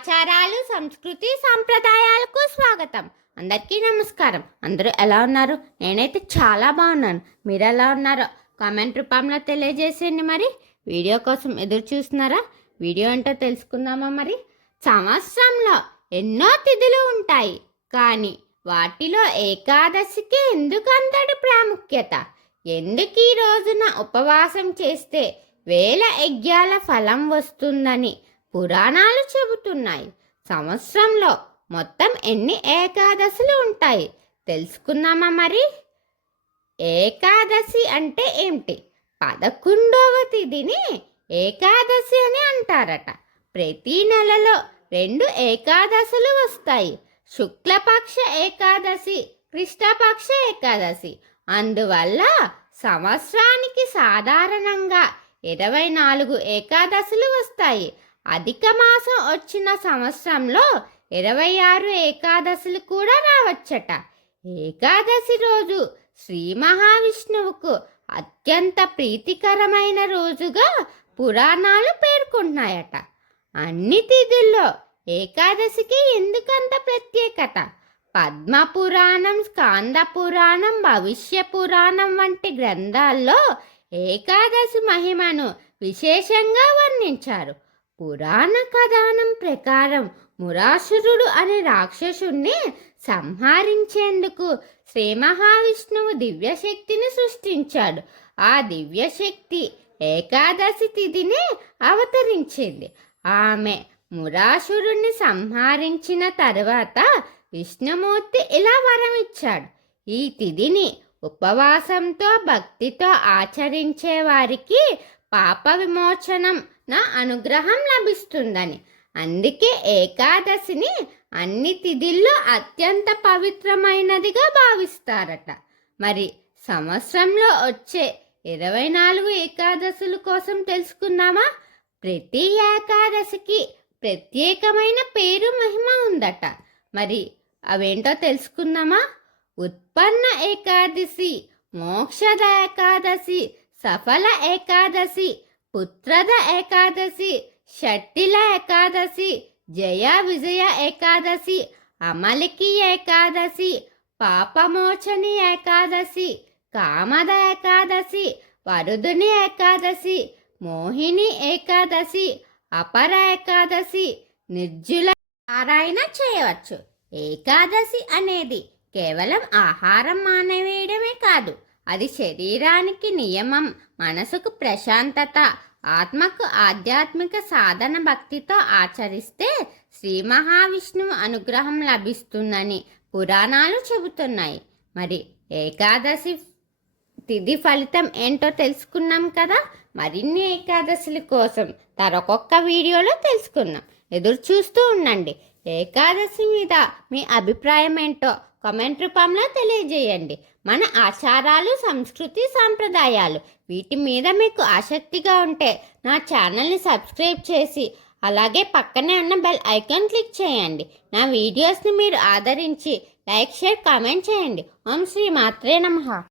ఆచారాలు, సంస్కృతి, సాంప్రదాయాలకు స్వాగతం. అందరికీ నమస్కారం. అందరూ ఎలా ఉన్నారు? నేనైతే చాలా బాగున్నాను. మీరు ఎలా ఉన్నారో కామెంట్ రూపంలో తెలియజేసేయండి. మరి వీడియో కోసం ఎదురు చూస్తున్నారా? వీడియో ఏంటో తెలుసుకుందామా? మరి సంవత్సరంలో ఎన్నో తిథులు ఉంటాయి, కానీ వాటిలో ఏకాదశికి ఎందుకు అంతటి ప్రాముఖ్యత? ఎందుకు ఈ రోజున ఉపవాసం చేస్తే వేల యజ్ఞాల ఫలం వస్తుందని పురాణాలు చెబుతున్నాయి. సంవత్సరంలో మొత్తం ఎన్ని ఏకాదశులు ఉంటాయి తెలుసుకుందామా? మరి ఏకాదశి అంటే ఏమిటి? 11వ తిథిని ఏకాదశి అని అంటారట. ప్రతి నెలలో 2 ఏకాదశులు వస్తాయి. శుక్లపక్ష ఏకాదశి, కృష్ణపక్ష ఏకాదశి. అందువల్ల సంవత్సరానికి సాధారణంగా 24 ఏకాదశులు వస్తాయి. అధిక మాసం వచ్చిన సంవత్సరంలో 26 ఏకాదశులు కూడా రావచ్చట. ఏకాదశి రోజు శ్రీ మహావిష్ణువుకు అత్యంత ప్రీతికరమైన రోజుగా పురాణాలు పేర్కొన్నాయట. అన్ని తిథుల్లో ఏకాదశికి ఎందుకంత ప్రత్యేకత? పద్మ పురాణం, స్కాంద పురాణం, భవిష్య పురాణం వంటి గ్రంథాల్లో ఏకాదశి మహిమను విశేషంగా వర్ణించారు. పురాణ కథనం ప్రకారం మురాసురుడు అనే రాక్షసుణ్ణి సంహరించేందుకు శ్రీ మహావిష్ణువు దివ్యశక్తిని సృష్టించాడు. ఆ దివ్యశక్తి ఏకాదశి తిథిని అవతరించింది. ఆమె మురాసురుణ్ణి సంహరించిన తర్వాత విష్ణుమూర్తి ఇలా వరం ఇచ్చాడు: ఈ తిథిని ఉపవాసంతో భక్తితో ఆచరించే వారికి పాప విమోచనం నా అనుగ్రహం లభిస్తుందని. అందుకే ఏకాదశిని అన్ని తిథుల్లో అత్యంత పవిత్రమైనదిగా భావిస్తారట. మరి సంవత్సరంలో వచ్చే 24 ఏకాదశుల కోసం తెలుసుకుందామా? ప్రతి ఏకాదశికి ప్రత్యేకమైన పేరు, మహిమ ఉందట. మరి అవేంటో తెలుసుకుందామా? ఉత్పన్న ఏకాదశి, మోక్షద ఏకాదశి, సఫల ఏకాదశి, పుత్రద ఏకాదశి, షట్టిల ఏకాదశి, జయ విజయ ఏకాదశి, అమలికి ఏకాదశి, పాపమోచని ఏకాదశి, కామద ఏకాదశి, వరుదుని ఏకాదశి, మోహిని ఏకాదశి, అపర ఏకాదశి, నిర్జుల పారాయణ చేయవచ్చు. ఏకాదశి అనేది కేవలం ఆహారం మానేవేయడమే కాదు, అది శరీరానికి నియమం, మనసుకు ప్రశాంతత, ఆత్మకు ఆధ్యాత్మిక సాధన. భక్తితో ఆచరిస్తే శ్రీ మహావిష్ణువు అనుగ్రహం లభిస్తుందని పురాణాలు చెబుతున్నాయి. మరి ఏకాదశి తిథి ఫలితం ఏంటో తెలుసుకున్నాం కదా. మరిన్ని ఏకాదశుల కోసం మరొక వీడియోలో తెలుసుకుందాం. ఎదురు చూస్తూ ఉండండి. ఏకాదశి మీద మీ అభిప్రాయం ఏంటో కామెంట్ రూపంలో తెలియజేయండి. మన ఆచారాలు, సంస్కృతి, సాంప్రదాయాలు వీటి మీద మీకు ఆసక్తిగా ఉంటే నా ఛానల్ని సబ్స్క్రైబ్ చేసి అలాగే పక్కనే ఉన్న బెల్ ఐకాన్ క్లిక్ చేయండి. నా వీడియోస్ని మీరు ఆదరించి లైక్, షేర్, కామెంట్ చేయండి. ఓం శ్రీ మాత్రే నమః.